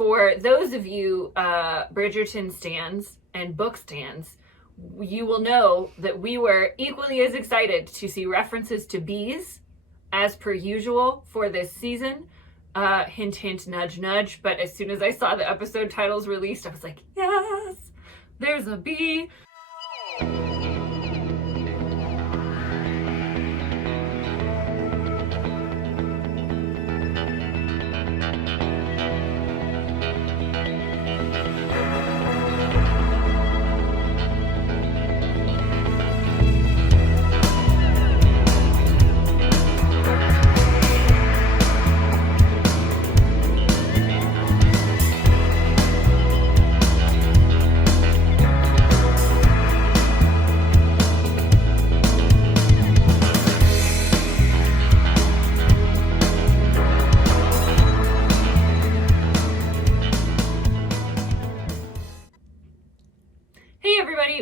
for those of you Bridgerton stans and book stans, you will know that we were equally as excited to see references to bees as per usual for this season. Hint, hint, nudge, nudge. But as soon as I saw the episode titles released, I was like, yes, there's a bee.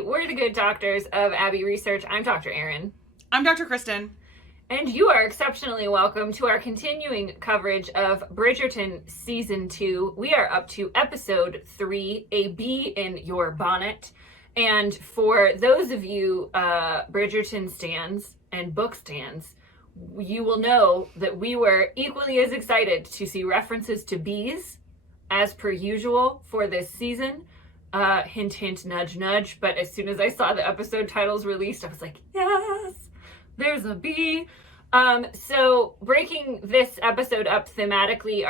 We're the Good Doctors of Abbey Research. I'm Dr. Erin. I'm Dr. Kristen. And you are exceptionally welcome to our continuing coverage of Bridgerton Season 2. We are up to Episode 3, A Bee in Your Bonnet. And for those of you Bridgerton stans and book stans, you will know that we were equally as excited to see references to bees as per usual for this season. Hint, hint, nudge, nudge. But as soon as I saw the episode titles released, I was like, yes, there's a bee. So breaking this episode up thematically,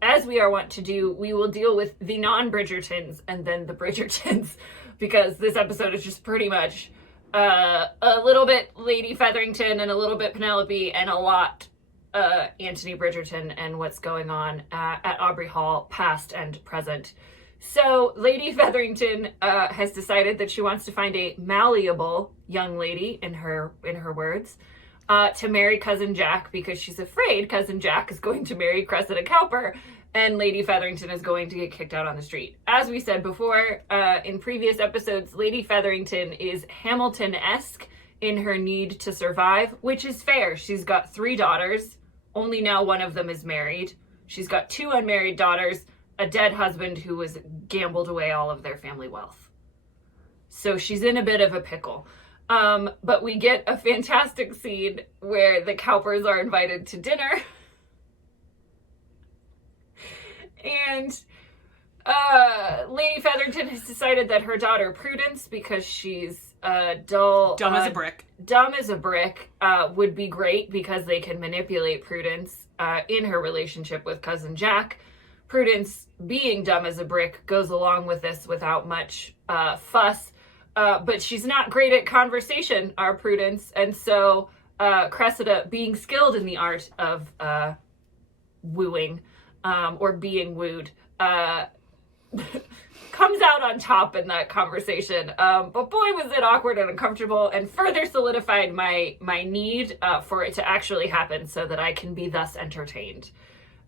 as we are wont to do, we will deal with the non-Bridgertons and then the Bridgertons, because this episode is just pretty much a little bit Lady Featherington and a little bit Penelope and a lot Anthony Bridgerton and what's going on at Aubrey Hall, past and present. So Lady Featherington has decided that she wants to find a malleable young lady, in her words, to marry Cousin Jack, because she's afraid Cousin Jack is going to marry Cressida Cowper and Lady Featherington is going to get kicked out on the street. As we said before in previous episodes, Lady Featherington is Hamilton-esque in her need to survive, which is fair. She's got 3 daughters. Only now one of them is married. She's got 2 unmarried daughters, a dead husband who was gambled away all of their family wealth. So she's in a bit of a pickle. But we get a fantastic scene where the Cowpers are invited to dinner. And Lady Featherington has decided that her daughter Prudence, because she's dumb as a brick, would be great because they can manipulate Prudence in her relationship with Cousin Jack. Prudence, being dumb as a brick, goes along with this without much fuss, but she's not great at conversation, our Prudence, and so Cressida, being skilled in the art of wooing or being wooed, comes out on top in that conversation. But boy, was it awkward and uncomfortable, and further solidified my need for it to actually happen so that I can be thus entertained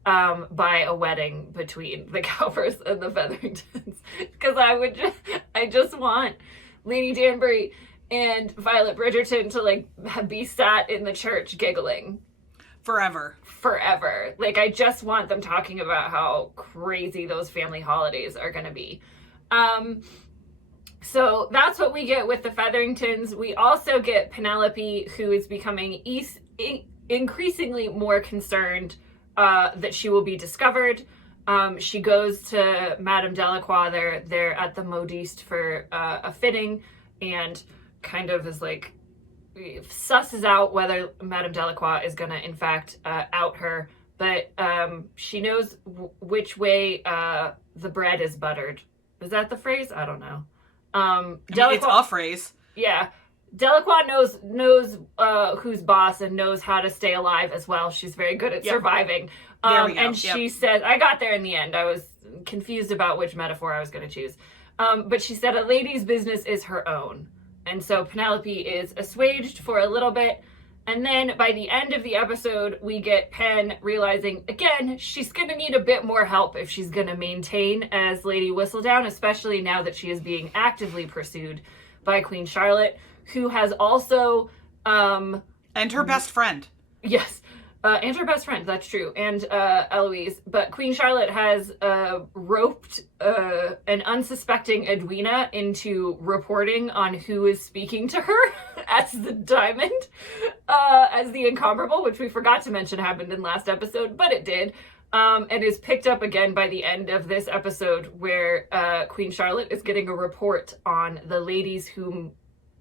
by a wedding between the Cowpers and the Featheringtons, because I just want Lady Danbury and Violet Bridgerton to be sat in the church giggling forever. Like, I just want them talking about how crazy those family holidays are going to be. So that's what we get with the Featheringtons. We also get Penelope, who is becoming increasingly more concerned that she will be discovered. She goes to Madame Delacroix. They're at the modiste for a fitting, and kind of is susses out whether Madame Delacroix is gonna in fact out her, but she knows which way the bread is buttered. Is that the phrase? I don't know. It's a phrase. Yeah. Delacroix knows who's boss and knows how to stay alive as well. She's very good at surviving. There we go. And she said, I got there in the end. I was confused about which metaphor I was going to choose. But she said a lady's business is her own. And so Penelope is assuaged for a little bit. And then by the end of the episode, we get Pen realizing, again, she's going to need a bit more help if she's going to maintain as Lady Whistledown, especially now that she is being actively pursued by Queen Charlotte, who has also... and her best friend. Yes. And her best friend, that's true, and Eloise. But Queen Charlotte has roped an unsuspecting Edwina into reporting on who is speaking to her as the Diamond, as the Incomparable, which we forgot to mention happened in last episode, but it did. And is picked up again by the end of this episode, where Queen Charlotte is getting a report on the ladies whom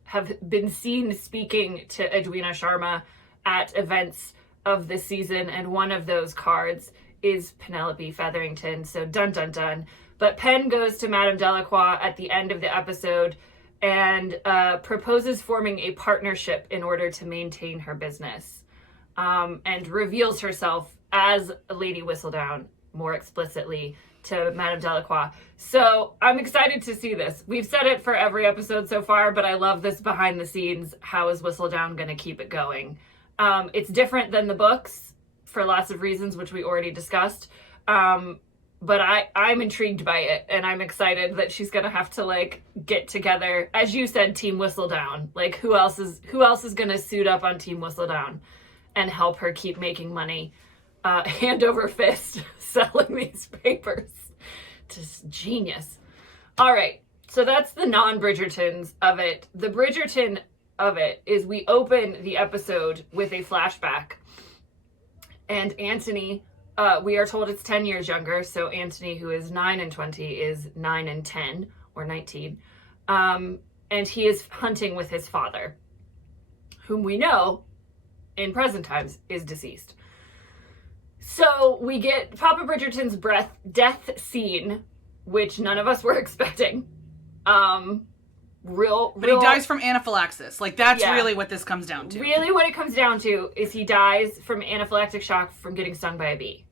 have been seen speaking to Edwina Sharma at events of this season, and one of those cards is Penelope Featherington, so dun dun dun. But Pen goes to Madame Delacroix at the end of the episode and proposes forming a partnership in order to maintain her business, and reveals herself as Lady Whistledown more explicitly to Madame Delacroix. So I'm excited to see this. We've said it for every episode so far, but I love this behind the scenes. How is Whistledown going to keep it going? It's different than the books for lots of reasons, which we already discussed. But I'm intrigued by it, and I'm excited that she's gonna have to like get together, as you said, Team Whistledown. Like who else is gonna suit up on Team Whistledown and help her keep making money, hand over fist, selling these papers? Just genius. All right, so that's the non-Bridgertons of it. The Bridgerton of it is we open the episode with a flashback, and Anthony, we are told it's 10 years younger, so Anthony, who is 9 and 20, is 9 and 10, or 19, and he is hunting with his father, whom we know in present times is deceased. So we get Papa Bridgerton's death scene, which none of us were expecting. But he dies from anaphylaxis. Like, that's really what this comes down to. Really what it comes down to is he dies from anaphylactic shock from getting stung by a bee.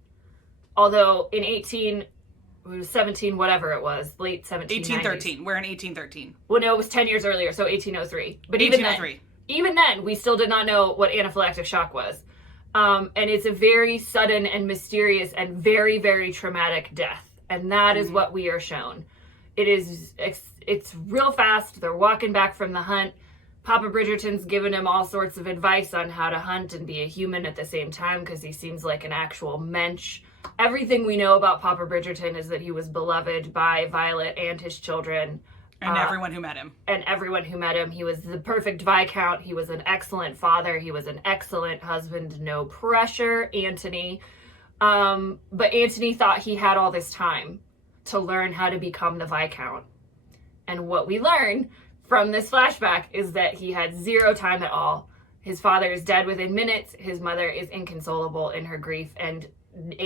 Although in 17, whatever it was, late 1790s. 1813. We're in 1813. Well, no, it was 10 years earlier, so 1803. But even then, we still did not know what anaphylactic shock was. And it's a very sudden and mysterious and very, very traumatic death. And that is what we are shown. It's real fast. They're walking back from the hunt. Papa Bridgerton's given him all sorts of advice on how to hunt and be a human at the same time, because he seems like an actual mensch. Everything we know about Papa Bridgerton is that he was beloved by Violet and his children. And everyone who met him. He was the perfect Viscount. He was an excellent father. He was an excellent husband. No pressure, Anthony. But Anthony thought he had all this time to learn how to become the Viscount. And what we learn from this flashback is that he had zero time at all. His father is dead within minutes. His mother is inconsolable in her grief and 7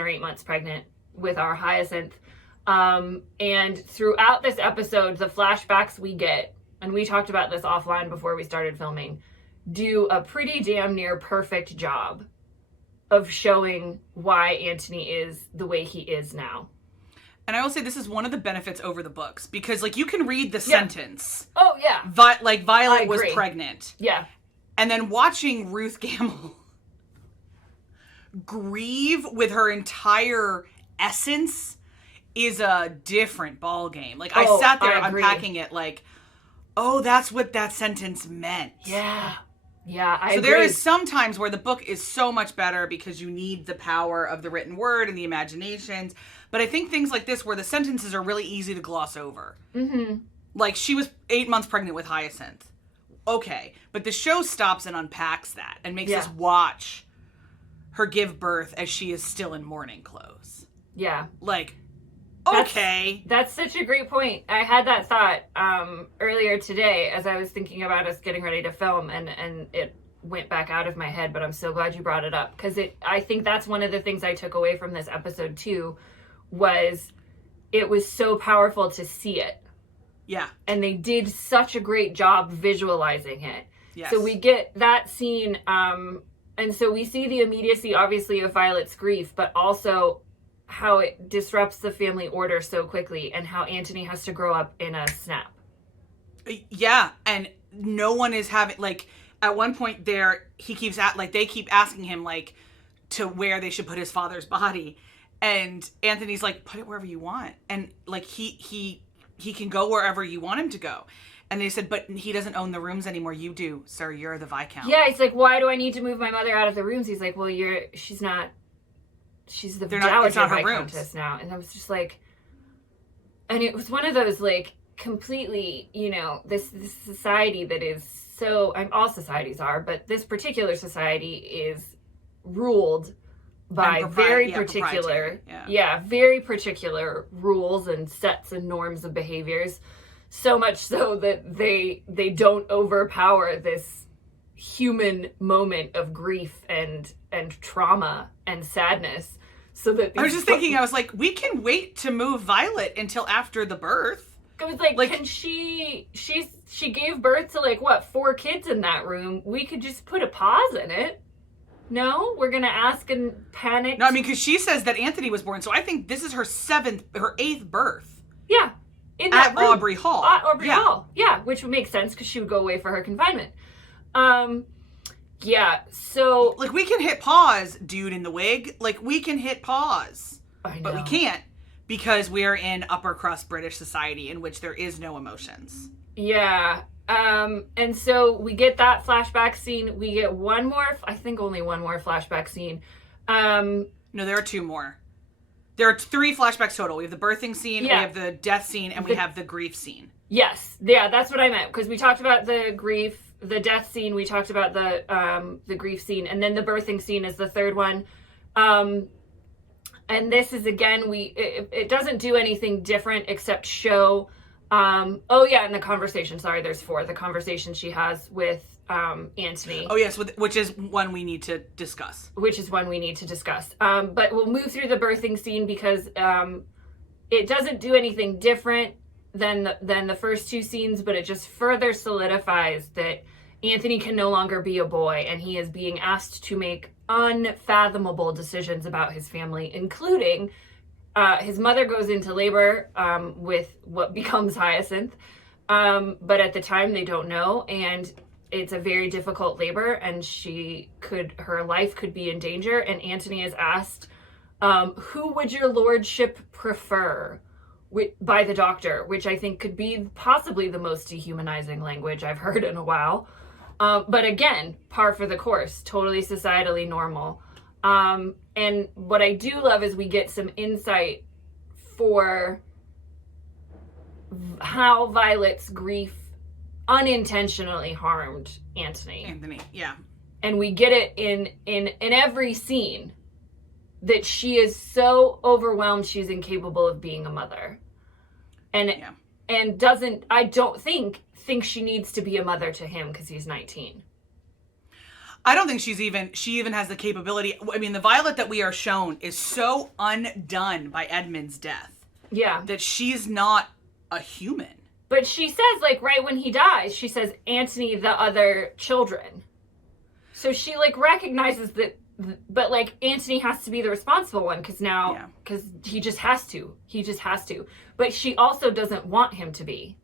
or 8 months pregnant with our Hyacinth. And throughout this episode, the flashbacks we get, and we talked about this offline before we started filming, do a pretty damn near perfect job of showing why Anthony is the way he is now. And I will say this is one of the benefits over the books, because like you can read the sentence. Oh yeah. Like Violet was pregnant. Yeah. And then watching Ruth Gamble grieve with her entire essence is a different ball game. Like I sat there unpacking it like, oh, that's what that sentence meant. Yeah. Yeah, I agree. There is some times where the book is so much better because you need the power of the written word and the imaginations. But I think things like this where the sentences are really easy to gloss over. Mm-hmm. Like she was 8 months pregnant with Hyacinth. Okay. But the show stops and unpacks that and makes us watch her give birth as she is still in mourning clothes. Yeah. Like, okay. That's such a great point. I had that thought earlier today as I was thinking about us getting ready to film, and it went back out of my head, but I'm so glad you brought it up, because I think that's one of the things I took away from this episode too, was it was so powerful to see it. Yeah. And they did such a great job visualizing it. Yes. So we get that scene, and so we see the immediacy, obviously, of Violet's grief, but also how it disrupts the family order so quickly, and how Anthony has to grow up in a snap. Yeah, and no one is having, like, at one point there, they keep asking him, like, to where they should put his father's body, and Anthony's like, put it wherever you want, and, like, he can go wherever you want him to go. And they said, but he doesn't own the rooms anymore. You do, sir. You're the Viscount. Yeah, it's like, why do I need to move my mother out of the rooms? He's like, well, she's the Dowager Viscountess now. And I was just like, and it was one of those, like, completely, this society that is so, all societies are, but this particular society is ruled by very particular rules and sets and norms of behaviors, so much so that they don't overpower this human moment of grief and trauma and sadness. So that I was just thinking, I was like, we can wait to move Violet until after the birth. I was like can she gave birth to 4 kids in that room. We could just put a pause in it. No, we're going to ask and panic. No, I mean, because she says that Anthony was born, so I think this is her 8th birth. Yeah. In that room. Aubrey Hall. Aubrey Hall. Yeah, which would make sense because she would go away for her confinement. Yeah, so... we can hit pause, dude in the wig. We can hit pause. I know. But we can't because we are in upper crust British society in which there is no emotions. Yeah. And so we get that flashback scene. We get one more, I think only one more flashback scene. No, there are 2 more. There are 3 flashbacks total. We have the birthing scene, we have the death scene, and we have the grief scene. Yes. Yeah, that's what I meant. Because we talked about the grief, the death scene, we talked about the grief scene, and then the birthing scene is the 3rd one. And this is, again, it doesn't do anything different except show... and the conversation. Sorry, there's 4. The conversation she has with Anthony. Oh, yes, which is one we need to discuss. But we'll move through the birthing scene because it doesn't do anything different than the first 2 scenes, but it just further solidifies that Anthony can no longer be a boy, and he is being asked to make unfathomable decisions about his family, including... his mother goes into labor with what becomes Hyacinth, but at the time they don't know, and it's a very difficult labor, and her life could be in danger. And Anthony is asked, "Who would your lordship prefer?" by the doctor, which I think could be possibly the most dehumanizing language I've heard in a while. But again, par for the course, totally societally normal. And what I do love is we get some insight for how Violet's grief unintentionally harmed Anthony. Yeah. And we get it in every scene that she is so overwhelmed she's incapable of being a mother. And doesn't, I don't think she needs to be a mother to him because he's 19. I don't think she even has the capability. I mean, the Violet that we are shown is so undone by Edmund's death. Yeah. That she's not a human. But she says, right when he dies, she says, Anthony, the other children. So she, recognizes that, but, Anthony has to be the responsible one because he just has to. But she also doesn't want him to be,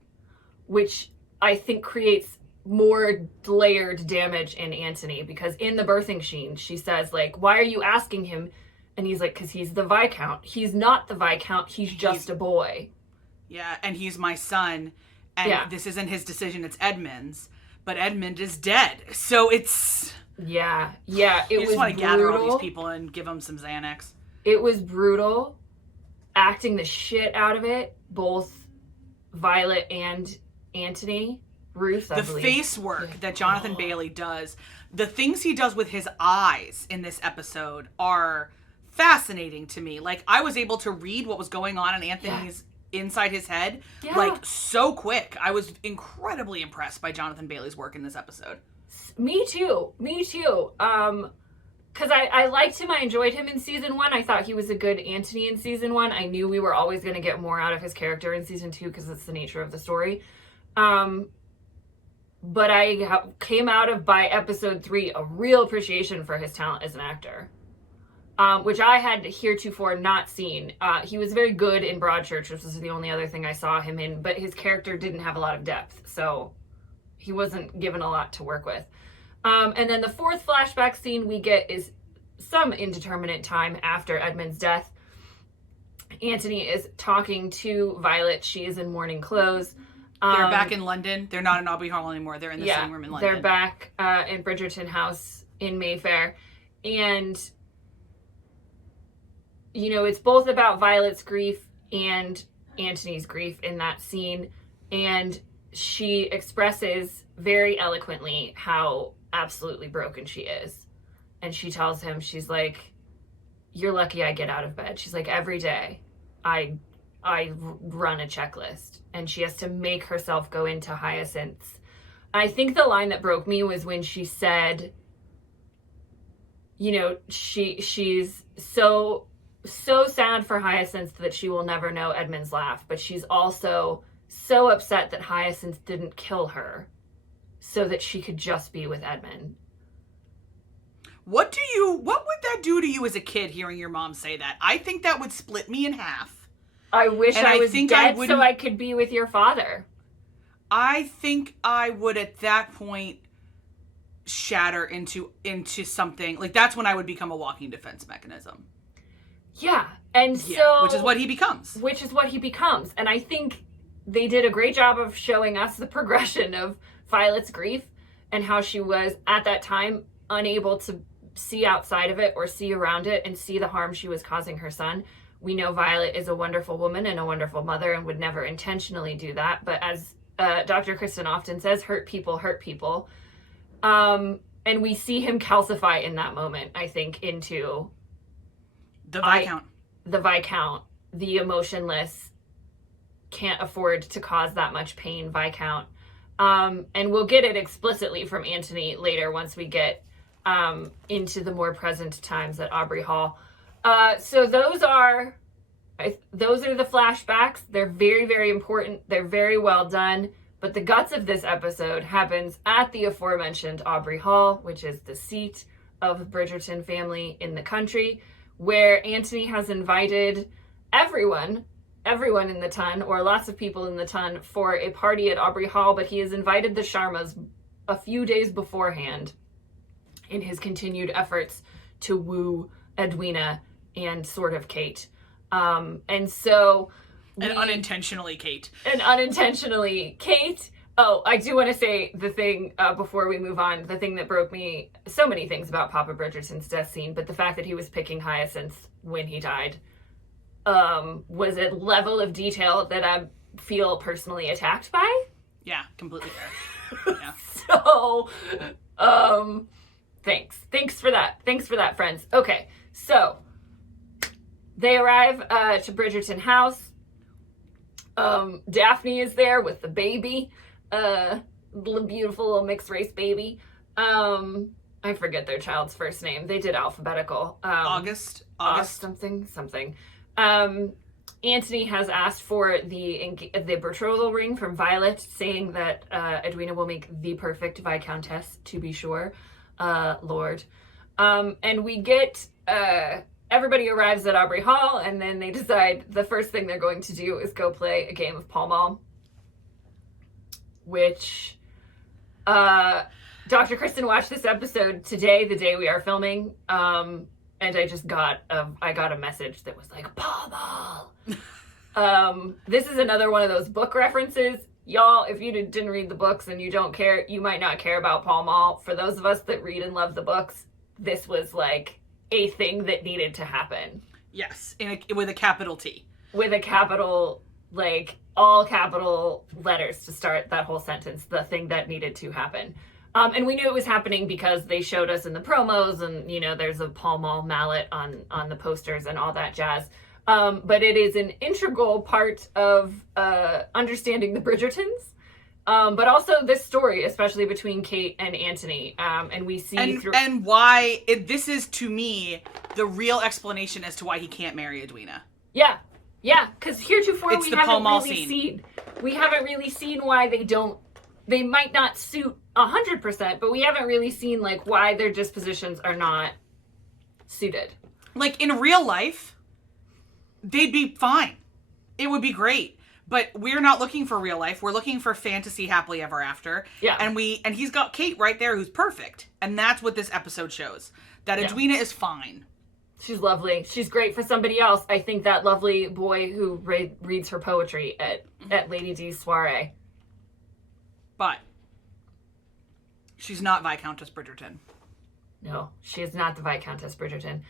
which I think creates more layered damage in Anthony, because in the birthing scene she says why are you asking him, and he's like, because he's the Viscount. He's not the Viscount, he's just a boy. Yeah, and he's my son, and this isn't his decision, it's Edmund's, but Edmund is dead, so it's it you was just want to brutal. gather all these people and give them some Xanax. It was brutal, acting the shit out of it, both Violet and Anthony. Ruth, the face work that Jonathan Bailey does, the things he does with his eyes in this episode are fascinating to me. I was able to read what was going on in Anthony's inside his head so quick. I was incredibly impressed by Jonathan Bailey's work in this episode. Me too. Because I liked him. I enjoyed him in season 1. I thought he was a good Anthony in season 1. I knew we were always going to get more out of his character in season 2 because it's the nature of the story. But I came out of, by episode 3, a real appreciation for his talent as an actor, which I had heretofore not seen. He was very good in Broadchurch, which was the only other thing I saw him in, but his character didn't have a lot of depth, so he wasn't given a lot to work with. And then the 4th flashback scene we get is some indeterminate time after Edmund's death. Anthony is talking to Violet. She is in mourning clothes. They're back in London. They're not in Aubrey Hall anymore. They're in the same room in London. They're back in Bridgerton House in Mayfair. And, you know, it's both about Violet's grief and Antony's grief in that scene. And she expresses very eloquently how absolutely broken she is. And she tells him, she's like, you're lucky I get out of bed. She's like, every day I run a checklist. And she has to make herself go into Hyacinth's. I think the line that broke me was when she said, you know, she's so sad for Hyacinth that she will never know Edmund's laugh, but she's also so upset that Hyacinth didn't kill her so that she could just be with Edmund. What would that do to you as a kid, hearing your mom say that? I think that would split me in half. I wish I was dead so I could be with your father. I think I would at that point shatter into something. Like, that's when I would become a walking defense mechanism. Yeah. And so... Which is what he becomes. And I think they did a great job of showing us the progression of Violet's grief and how she was, at that time, unable to see outside of it or see around it and see the harm she was causing her son. We know Violet is a wonderful woman and a wonderful mother and would never intentionally do that. But as Dr. Kristen often says, hurt people hurt people. And we see him calcify in that moment, I think, into... The Viscount. The emotionless, can't afford to cause that much pain Viscount. And we'll get it explicitly from Antony later once we get into the more present times at Aubrey Hall. So those are the flashbacks. They're very, very important. They're very well done. But the guts of this episode happens at the aforementioned Aubrey Hall, which is the seat of the Bridgerton family in the country, where Antony has invited everyone in the ton, or lots of people in the ton, for a party at Aubrey Hall, but he has invited the Sharmas a few days beforehand in his continued efforts to woo Edwina and sort of Kate. Unintentionally Kate. Oh, I do want to say the thing, before we move on, the thing that broke me, so many things about Papa Bridgerton's death scene, but the fact that he was picking Hyacinth when he died was a level of detail that I feel personally attacked by. Yeah, completely fair. Yeah. So, thanks. Thanks for that, friends. Okay, so they arrive to Bridgerton House. Daphne is there with the baby. Beautiful little mixed race baby. I forget their child's first name. They did alphabetical. August. Something. Antony has asked for the betrothal ring from Violet, saying that Edwina will make the perfect Viscountess, to be sure, Lord. And we get everybody arrives at Aubrey Hall, and then they decide the first thing they're going to do is go play a game of Pall, which Dr. Kristen watched this episode today, the day we are filming, and I just got a message that was like, Pall. This is another one of those book references. Y'all, if you didn't read the books and you don't care, you might not care about Pall Mall. For those of us that read and love the books, this was like a thing that needed to happen. Yes, with a capital T. With a capital, like, all capital letters to start that whole sentence, the thing that needed to happen. And we knew it was happening because they showed us in the promos, and, you know, there's a Pall Mall mallet on the posters and all that jazz. But it is an integral part of understanding the Bridgertons. But also this story, especially between Kate and Antony. And we see... And why... this is, to me, the real explanation as to why he can't marry Edwina. Yeah. Yeah, because heretofore we haven't really seen why they don't... They might not suit 100%, but we haven't really seen, like, why their dispositions are not suited. Like, in real life, they'd be fine. It would be great. But we're not looking for real life. We're looking for fantasy happily ever after. Yeah. And he's got Kate right there who's perfect. And that's what this episode shows. That Edwina is fine. She's lovely. She's great for somebody else. I think that lovely boy who reads her poetry at Lady D's soiree. But she's not Viscountess Bridgerton. No, she is not the Viscountess Bridgerton.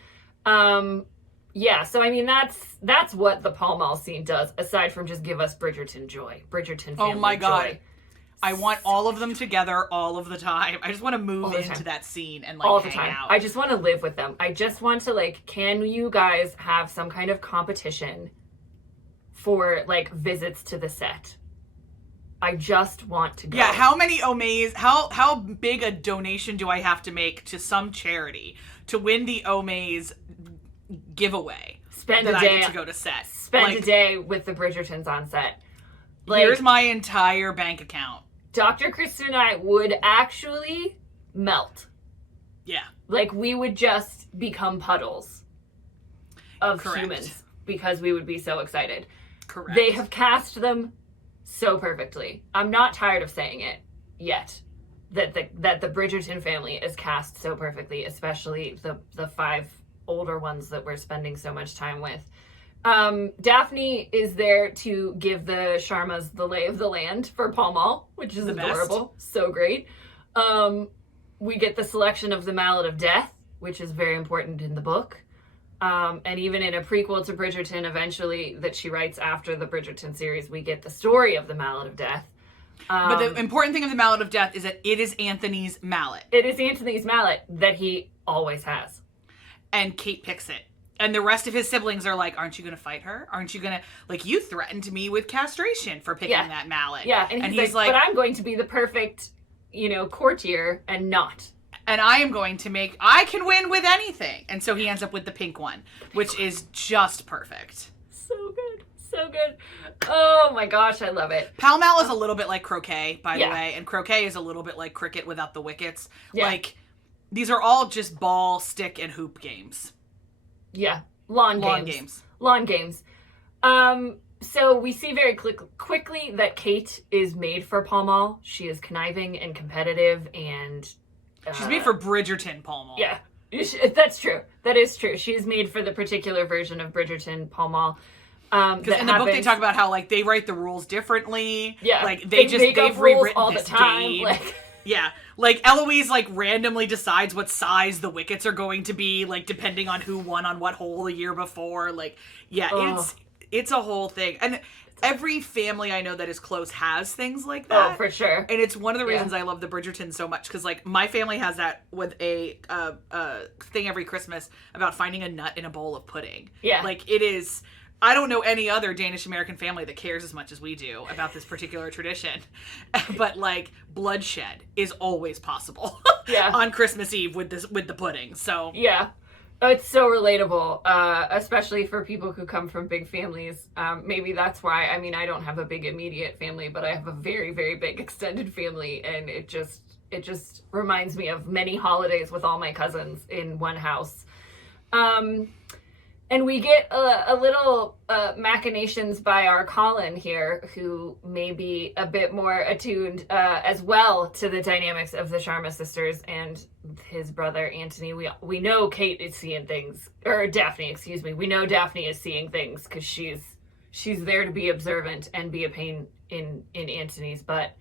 Yeah, so I mean that's what the Pall Mall scene does, aside from just give us Bridgerton joy. Bridgerton family joy. Oh my god. Joy. I want all of them together all of the time. I just want to move into that scene and like hang out. I just want to live with them. I just want to like, can you guys have some kind of competition for like visits to the set? I just want to go. Yeah, how many Omays, how big a donation do I have to make to some charity to win the Omays giveaway? Spend a day I get to go to set. Spend a day with the Bridgertons on set. Like, here's my entire bank account. Dr. Kristen and I would actually melt. Yeah. Like, we would just become puddles of humans because we would be so excited. Correct. They have cast them so perfectly. I'm not tired of saying it yet. That the Bridgerton family is cast so perfectly, especially the 5 older ones that we're spending so much time with. Daphne is there to give the Sharmas the lay of the land for Pall Mall, which is adorable. So great. We get the selection of the Mallet of Death, which is very important in the book. And even in a prequel to Bridgerton, eventually, that she writes after the Bridgerton series, we get the story of the Mallet of Death. But the important thing of the Mallet of Death is that it is Anthony's mallet. It is Anthony's mallet that he always has. And Kate picks it. And the rest of his siblings are like, aren't you going to fight her? Aren't you going to... Like, you threatened me with castration for picking that mallet. Yeah, and he's like, but I'm going to be the perfect, courtier and not. And I am going to make... I can win with anything. And so he ends up with the pink one, which is just perfect. So good. So good. Oh my gosh, I love it. Pall Mall is a little bit like croquet, by the way. And croquet is a little bit like cricket without the wickets. Yeah. Like, these are all just ball, stick, and hoop games. Yeah, lawn games. So we see very quickly that Kate is made for Pall Mall. She is conniving and competitive, and she's made for Bridgerton Pall Mall. Yeah, that's true. That is true. She's made for the particular version of Bridgerton Pall Mall. Because in the book they talk about how like they write the rules differently. Yeah, like they've rewritten all this the time. Game. Yeah, like Eloise like randomly decides what size the wickets are going to be, like depending on who won on what hole the year before. Like, yeah, it's a whole thing, and every family I know that is close has things like that. Oh, for sure. And it's one of the reasons I love the Bridgertons so much, because like my family has that with a thing every Christmas about finding a nut in a bowl of pudding. Yeah, like it is. I don't know any other Danish-American family that cares as much as we do about this particular tradition. But, like, bloodshed is always possible on Christmas Eve with the pudding. So yeah, it's so relatable, especially for people who come from big families. Maybe that's why, I mean, I don't have a big immediate family, but I have a very, very big extended family, and it just reminds me of many holidays with all my cousins in one house. And we get a little machinations by our Colin here, who may be a bit more attuned as well to the dynamics of the Sharma sisters and his brother Anthony. We know Kate is seeing things, or Daphne, excuse me. We know Daphne is seeing things because she's there to be observant and be a pain in Anthony's butt.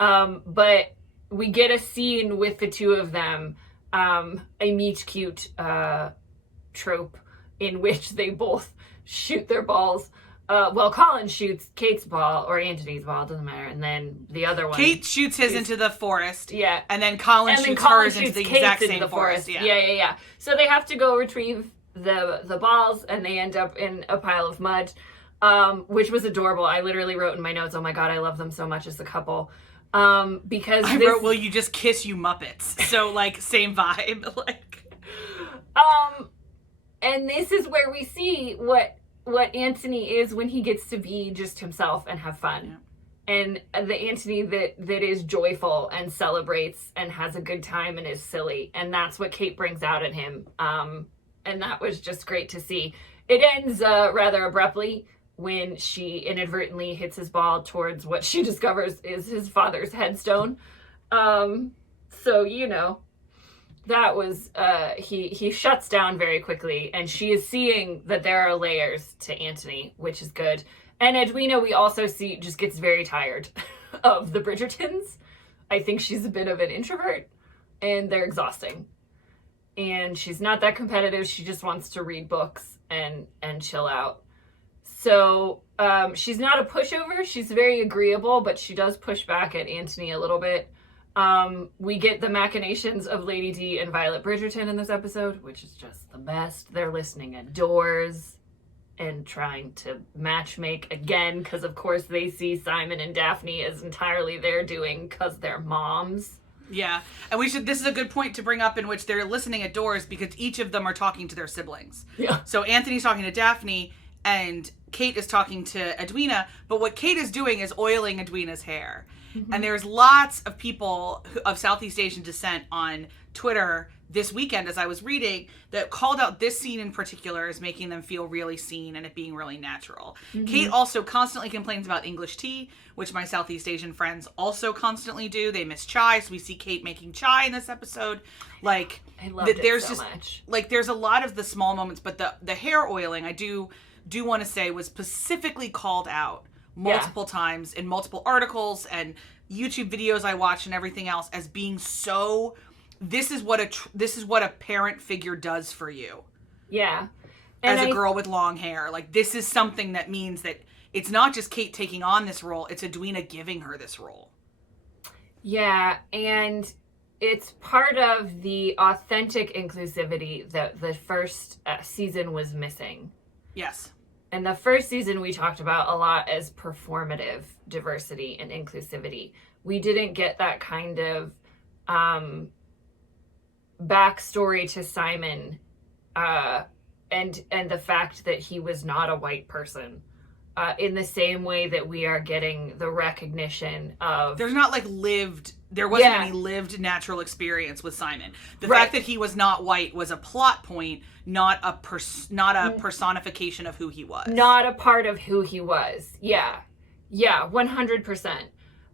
But we get a scene with the two of them, a meet cute trope, in which they both shoot their balls. Colin shoots Kate's ball, or Anthony's ball, doesn't matter. And then the other one... Kate shoots his into the forest. Yeah. And then Colin shoots hers into the exact same forest. Yeah. So they have to go retrieve the balls, and they end up in a pile of mud, which was adorable. I literally wrote in my notes, oh my god, I love them so much as a couple. Because I wrote, will you just kiss, you Muppets? So, like, same vibe. Like... And this is where we see what Anthony is when he gets to be just himself and have fun. Yeah. And the Anthony that is joyful and celebrates and has a good time and is silly. And that's what Kate brings out in him. And that was just great to see. It ends rather abruptly when she inadvertently hits his ball towards what she discovers is his father's headstone. So, that was, he shuts down very quickly, and she is seeing that there are layers to Anthony, which is good. And Edwina, we also see, just gets very tired of the Bridgertons. I think she's a bit of an introvert, and they're exhausting. And she's not that competitive. She just wants to read books and chill out. So she's not a pushover. She's very agreeable, but she does push back at Anthony a little bit. We get the machinations of Lady D and Violet Bridgerton in this episode, which is just the best. They're listening at doors and trying to matchmake again, because of course they see Simon and Daphne as entirely their doing because they're moms. Yeah, and this is a good point to bring up, in which they're listening at doors because each of them are talking to their siblings. Yeah. So Anthony's talking to Daphne, and Kate is talking to Edwina, but what Kate is doing is oiling Edwina's hair. Mm-hmm. And there's lots of people of Southeast Asian descent on Twitter this weekend, as I was reading, that called out this scene in particular as making them feel really seen and it being really natural. Mm-hmm. Kate also constantly complains about English tea, which my Southeast Asian friends also constantly do. They miss chai, so we see Kate making chai in this episode. Like, I loved it so much. Like, there's a lot of the small moments, but the hair oiling, I do want to say, was specifically called out multiple times in multiple articles and YouTube videos I watched and everything else as being so... This is what a parent figure does for you. Yeah. And as a girl with long hair. Like, this is something that means that it's not just Kate taking on this role, it's Edwina giving her this role. Yeah, and it's part of the authentic inclusivity that the first season was missing. Yes. And the first season we talked about a lot as performative diversity and inclusivity. We didn't get that kind of backstory to Simon and the fact that he was not a white person in the same way that we are getting the recognition of... There wasn't any lived natural experience with Simon. The fact that he was not white was a plot point, not a personification of who he was. Not a part of who he was. Yeah. Yeah, 100%.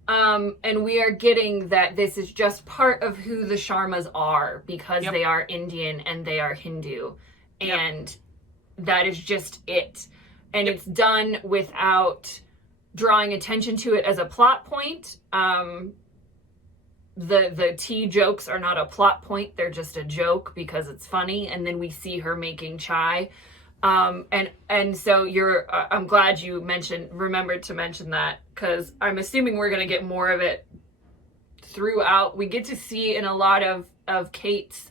And we are getting that this is just part of who the Sharmas are because they are Indian and they are Hindu. And that is just it. And it's done without drawing attention to it as a plot point. The tea jokes are not a plot point. They're just a joke because it's funny. And then we see her making chai. And so I'm glad you remembered to mention that, because I'm assuming we're going to get more of it throughout. We get to see in a lot of Kate's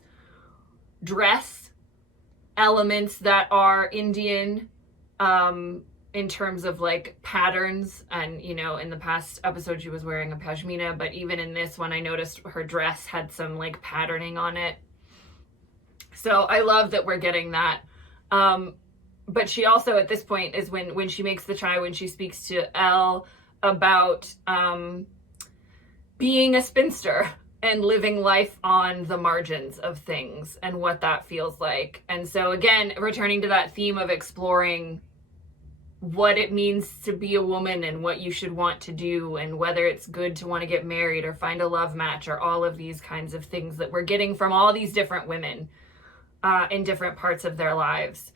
dress elements that are Indian, in terms of like patterns. And, in the past episode, she was wearing a pashmina, but even in this one, I noticed her dress had some like patterning on it. So I love that we're getting that. But she also, at this point, is when she makes the chai, when she speaks to Elle about being a spinster and living life on the margins of things and what that feels like. And so, again, returning to that theme of exploring what it means to be a woman and what you should want to do and whether it's good to want to get married or find a love match or all of these kinds of things that we're getting from all these different women in different parts of their lives,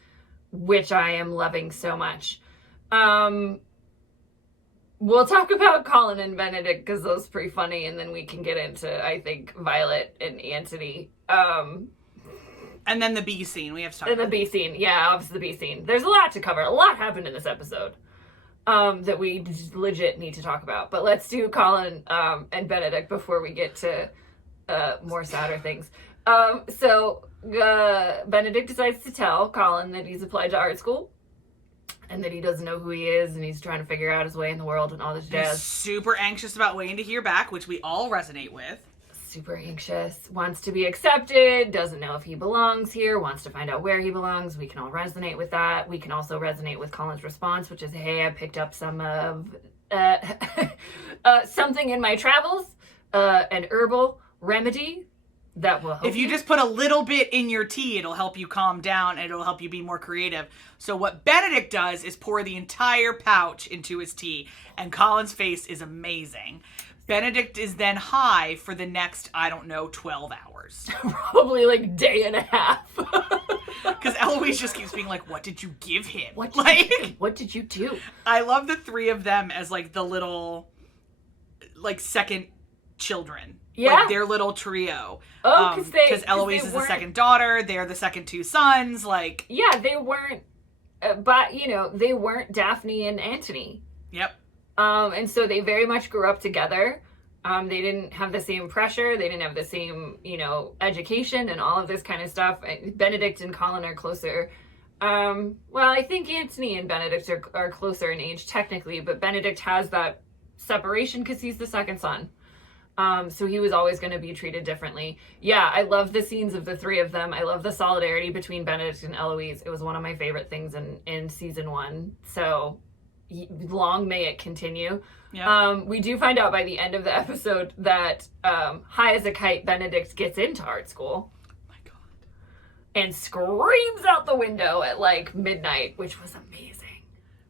which I am loving so much. We'll talk about Colin and Benedict because those are pretty funny, and then we can get into, I think, Violet and Anthony. And then the B scene. We have to talk about the B scene. Yeah, obviously the B scene. There's a lot to cover. A lot happened in this episode that we just legit need to talk about. But let's do Colin and Benedict before we get to more sadder things. So Benedict decides to tell Colin that he's applied to art school and that he doesn't know who he is and he's trying to figure out his way in the world and all this jazz. He's super anxious about waiting to hear back, which we all resonate with. Super anxious, wants to be accepted, doesn't know if he belongs here, wants to find out where he belongs. We can all resonate with that. We can also resonate with Colin's response, which is, hey, I picked up some of something in my travels, an herbal remedy that will help if you just put a little bit in your tea, it'll help you calm down and it'll help you be more creative. So what Benedict does is pour the entire pouch into his tea, and Colin's face is amazing. Benedict is then high for the next, 12 hours. Probably like day and a half. Because Eloise just keeps being like, what did you give him? What did you do? I love the three of them as like the little, like second children. Yeah. Like, their little trio. Oh, because Eloise is the second daughter. They're the second two sons. Like, yeah, they weren't, but, you know, they weren't Daphne and Antony. Yep. And so they very much grew up together. They didn't have the same pressure. They didn't have the same, you know, education and all of this kind of stuff. Benedict and Colin are closer. Well, I think Antony and Benedict are closer in age technically, but Benedict has that separation because he's the second son. So he was always going to be treated differently. Yeah, I love the scenes of the three of them. I love the solidarity between Benedict and Eloise. It was one of my favorite things in season 1. So long may it continue. Yeah. We do find out by the end of the episode that high as a kite, Benedict gets into art school. Oh my God. And screams out the window at like midnight, which was amazing.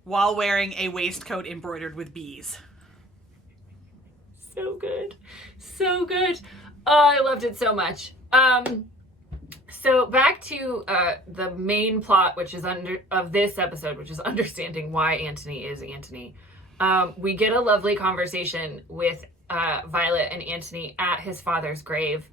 While wearing a waistcoat embroidered with bees. So good. So good. Oh, I loved it so much. So back to the main plot, which is of this episode, which is understanding why Antony is Antony. We get a lovely conversation with Violet and Antony at his father's grave,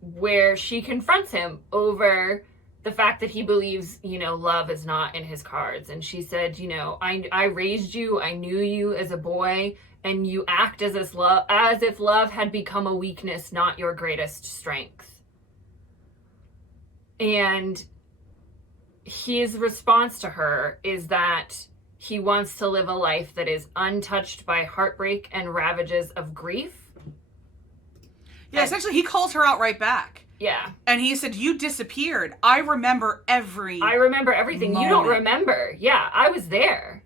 where she confronts him over the fact that he believes, you know, love is not in his cards. And she said, you know, I raised you, I knew you as a boy, and you act as if love had become a weakness, not your greatest strength. And his response to her is that he wants to live a life that is untouched by heartbreak and ravages of grief. Yeah, essentially he calls her out right back. Yeah. And he said, you disappeared. I remember everything. Moment. You don't remember. Yeah, I was there.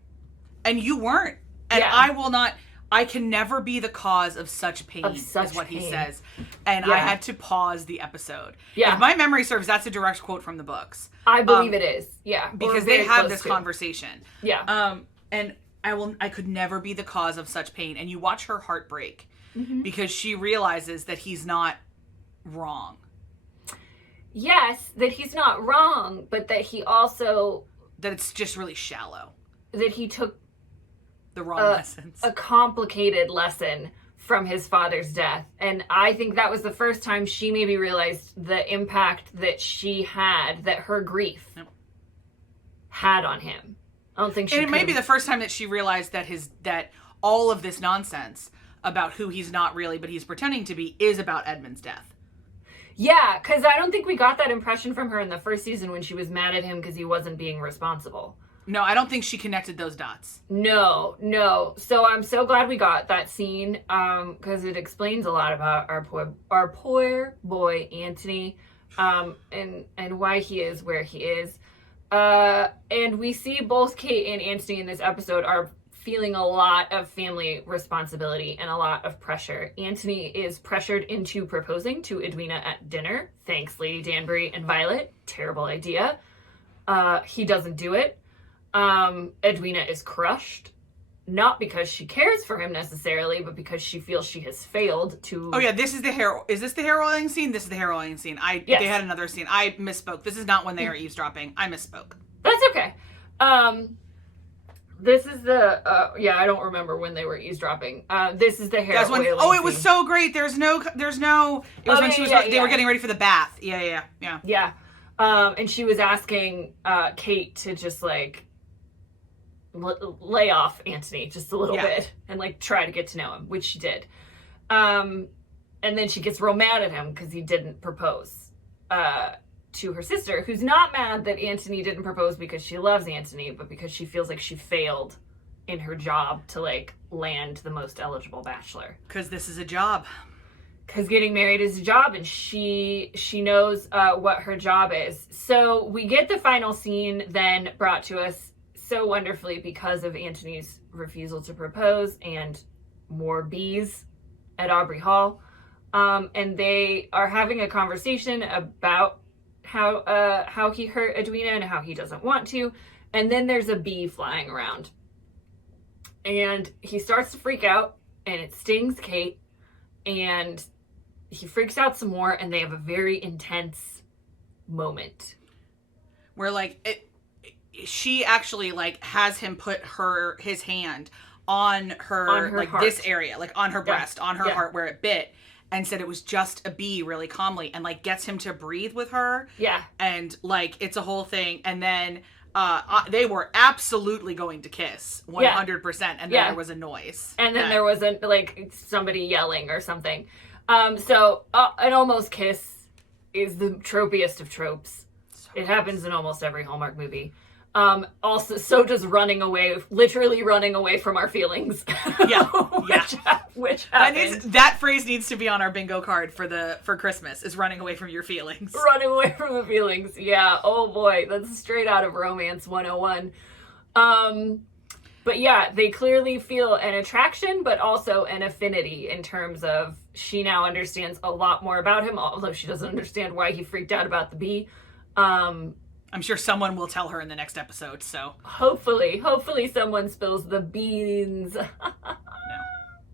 And you weren't. And yeah. I can never be the cause of such pain, is what he says. And yeah. I had to pause the episode. Yeah. If my memory serves, that's a direct quote from the books. I believe it is. Yeah. Because they have this conversation. Yeah. And I could never be the cause of such pain. And you watch her heart break because she realizes that he's not wrong. Yes, that he's not wrong, but that he also... That it's just really shallow. That he took the wrong lessons. A complicated lesson from his father's death. And I think that was the first time she maybe realized the impact that she had, that her grief had on him. I don't think she And it may be the first time that she realized that all of this nonsense about who he's not really, but he's pretending to be, is about Edmund's death. Yeah, because I don't think we got that impression from her in the first season when she was mad at him because he wasn't being responsible. No, I don't think she connected those dots. No. So I'm so glad we got that scene because it explains a lot about our poor boy Antony and why he is where he is. And we see both Kate and Antony in this episode are feeling a lot of family responsibility and a lot of pressure. Antony is pressured into proposing to Edwina at dinner. Thanks, Lady Danbury and Violet. Terrible idea. He doesn't do it. Edwina is crushed. Not because she cares for him necessarily, but because she feels she has failed to... Oh yeah, this is the hair... Is this the hair oiling scene? This is the hair oiling scene. Yes. They had another scene. I misspoke. This is not when they are eavesdropping. I misspoke. That's okay. This is the... I don't remember when they were eavesdropping. This is the hair oiling scene. Oh, it was so great. There's no... It was when she was... They were getting ready for the bath. Yeah. Yeah. And she was asking Kate to just, like... lay off Antony just a little bit and like try to get to know him, which she did. And then she gets real mad at him because he didn't propose to her sister, who's not mad that Antony didn't propose because she loves Antony, but because she feels like she failed in her job to like land the most eligible bachelor. Because this is a job. Because getting married is a job, and she knows what her job is. So we get the final scene then brought to us so wonderfully because of Antony's refusal to propose and more bees at Aubrey Hall. And they are having a conversation about how he hurt Edwina and how he doesn't want to. And then there's a bee flying around. And he starts to freak out, and it stings Kate. And he freaks out some more, and they have a very intense moment. Where, like, she actually like has him put his hand on her like heart. this area, like on her breast, on her Yeah. heart where it bit, and said it was just a bee really calmly, and like gets him to breathe with her. Yeah. And like it's a whole thing. And then they were absolutely going to kiss 100%, and then there was a noise. And then there was like somebody yelling or something. So an almost kiss is the tropiest of tropes. It happens in almost every Hallmark movie. Also, so does running away, literally running away from our feelings. Yeah, which happens. That phrase needs to be on our bingo card for Christmas, is running away from your feelings. Running away from the feelings. Yeah. Oh boy, that's straight out of Romance 101. But yeah, they clearly feel an attraction, but also an affinity in terms of she now understands a lot more about him, although she doesn't understand why he freaked out about the bee. I'm sure someone will tell her in the next episode, so. Hopefully someone spills the beans. No.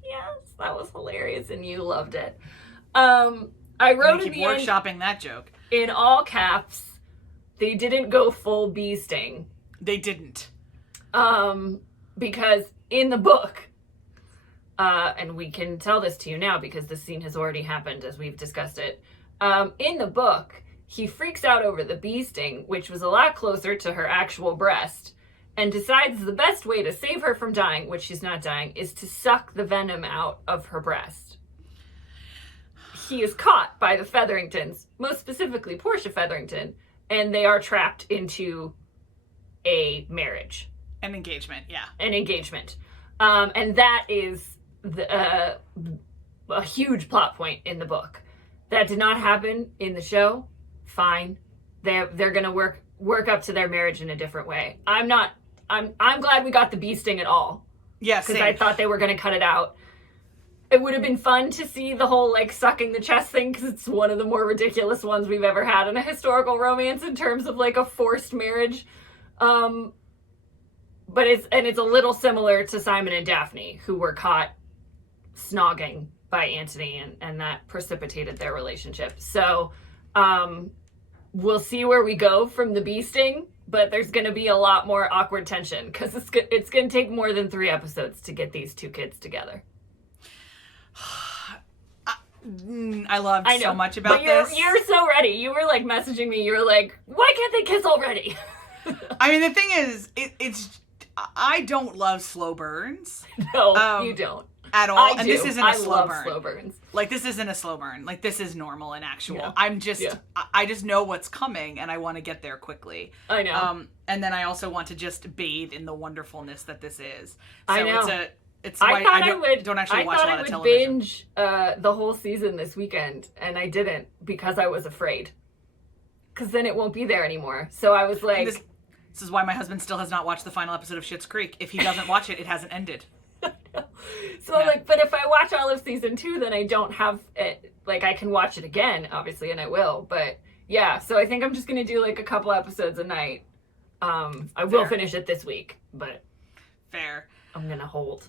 Yes, that was hilarious and you loved it. I wrote in the end, workshopping that joke. In all caps, they didn't go full bee sting. They didn't. Because in the book, and we can tell this to you now because this scene has already happened as we've discussed it. In the book, he freaks out over the bee sting, which was a lot closer to her actual breast, and decides the best way to save her from dying, which she's not dying, is to suck the venom out of her breast. He is caught by the Featheringtons, most specifically Portia Featherington, and they are trapped into a marriage. An engagement, yeah. An engagement. And that is a huge plot point in the book. That did not happen in the show. Fine. They're gonna work up to their marriage in a different way. I'm glad we got the bee sting at all. Yeah, because I thought they were gonna cut it out. It would have been fun to see the whole like sucking the chest thing, because it's one of the more ridiculous ones we've ever had in a historical romance in terms of like a forced marriage. But it's a little similar to Simon and Daphne, who were caught snogging by Antony, and that precipitated their relationship. So we'll see where we go from the bee sting, but there's going to be a lot more awkward tension because it's going to take more than 3 episodes to get these 2 kids together. I loved so much about this. You're so ready. You were like messaging me. You were like, why can't they kiss already? I mean, the thing is, I don't love slow burns. No, you don't. At all. And this isn't a slow burn. I love slow burns. Like, this isn't a slow burn. Like, this is normal and actual. Yeah. I just know what's coming, and I want to get there quickly. I know. And then I also want to just bathe in the wonderfulness that this is. So I know. It's why I don't actually watch a lot of television. I thought I would binge the whole season this weekend, and I didn't because I was afraid. Because then it won't be there anymore. So I was like... This is why my husband still has not watched the final episode of Schitt's Creek. If he doesn't watch it, it hasn't ended. So like, but if I watch all of season 2, then I don't have it, like I can watch it again, obviously, and I will. But yeah, so I think I'm just gonna do like a couple episodes a night. I will finish it this week, but fair. I'm gonna hold.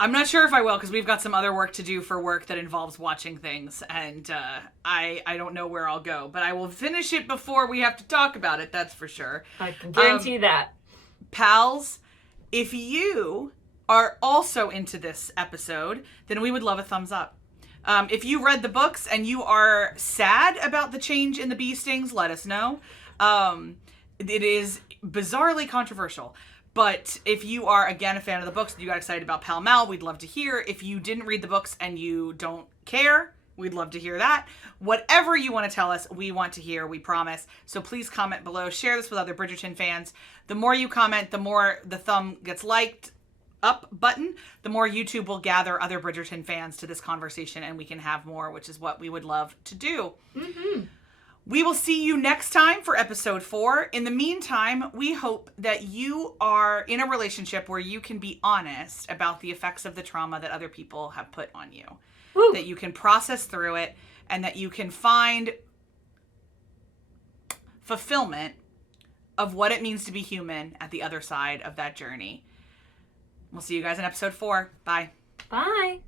I'm not sure if I will, because we've got some other work to do for work that involves watching things, and I don't know where I'll go, but I will finish it before we have to talk about it, that's for sure. I can guarantee that. Pals, if you are also into this episode, then we would love a thumbs up. If you read the books and you are sad about the change in the bee stings, let us know. It is bizarrely controversial. But if you are, again, a fan of the books and you got excited about Pall Mall, we'd love to hear. If you didn't read the books and you don't care, we'd love to hear that. Whatever you want to tell us, we want to hear, we promise. So please comment below. Share this with other Bridgerton fans. The more you comment, the more the thumb gets liked up button, the more YouTube will gather other Bridgerton fans to this conversation, and we can have more, which is what we would love to do. Mm-hmm. We will see you next time for episode 4. In the meantime, we hope that you are in a relationship where you can be honest about the effects of the trauma that other people have put on you. Woo. That you can process through it, and that you can find fulfillment of what it means to be human at the other side of that journey. We'll see you guys in episode 4. Bye. Bye.